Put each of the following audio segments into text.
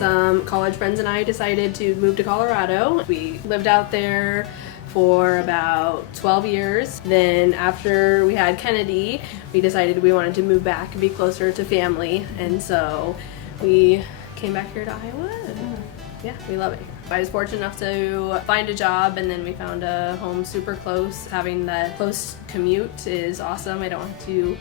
Some college friends and I decided to move to Colorado. We lived out there for about 12 years. Then after we had Kennedy, we decided we wanted to move back and be closer to family. And so we came back here to Iowa. And yeah, we love it here. I was fortunate enough to find a job, and then we found a home super close. Having the close commute is awesome. I don't have to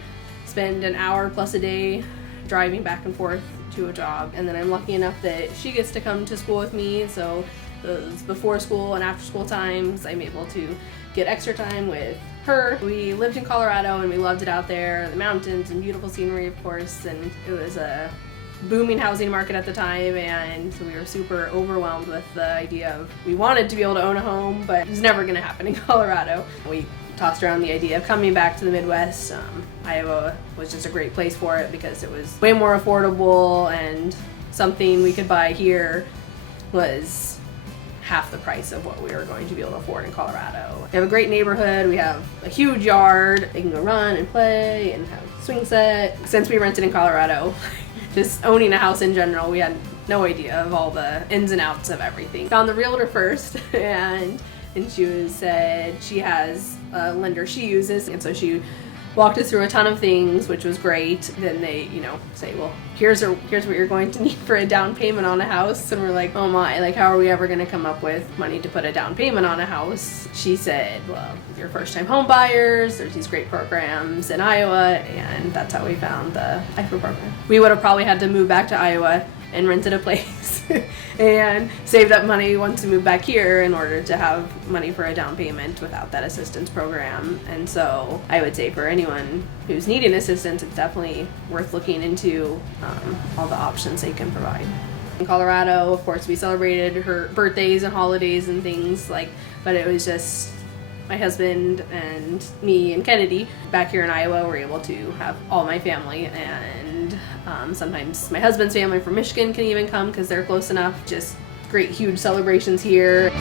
spend an hour plus a day driving back and forth to a job. And then I'm lucky enough that she gets to come to school with me, so those before school and after school times I'm able to get extra time with her. We lived in Colorado and we loved it out there, the mountains and beautiful scenery, of course, and it was a booming housing market at the time, and we were super overwhelmed with the idea of we wanted to be able to own a home, but it was never going to happen in Colorado. We tossed around the idea of coming back to the Midwest. Iowa was just a great place for it because it was way more affordable, and something we could buy here was half the price of what we were going to be able to afford in Colorado. We have a great neighborhood, we have a huge yard, they can go run and play and have a swing set. Since we rented in Colorado, just owning a house in general, we had no idea of all the ins and outs of everything. Found the realtor first, and she said she has a lender she uses, and so she walked us through a ton of things, which was great. Then they, say, well, here's what you're going to need for a down payment on a house. And we're like, oh my, like, how are we ever going to come up with money to put a down payment on a house? She said, well, you're first-time home buyers, there's these great programs in Iowa, and that's how we found the IFA program. We would have probably had to move back to Iowa and rented a place and saved up money once we moved back here in order to have money for a down payment without that assistance program. And so I would say for anyone who's needing assistance, it's definitely worth looking into all the options they can provide. In Colorado, of course, we celebrated her birthdays and holidays and things but it was just my husband and me and Kennedy. Back here in Iowa, we're able to have all my family, and sometimes my husband's family from Michigan can even come because they're close enough. Just great, huge celebrations here.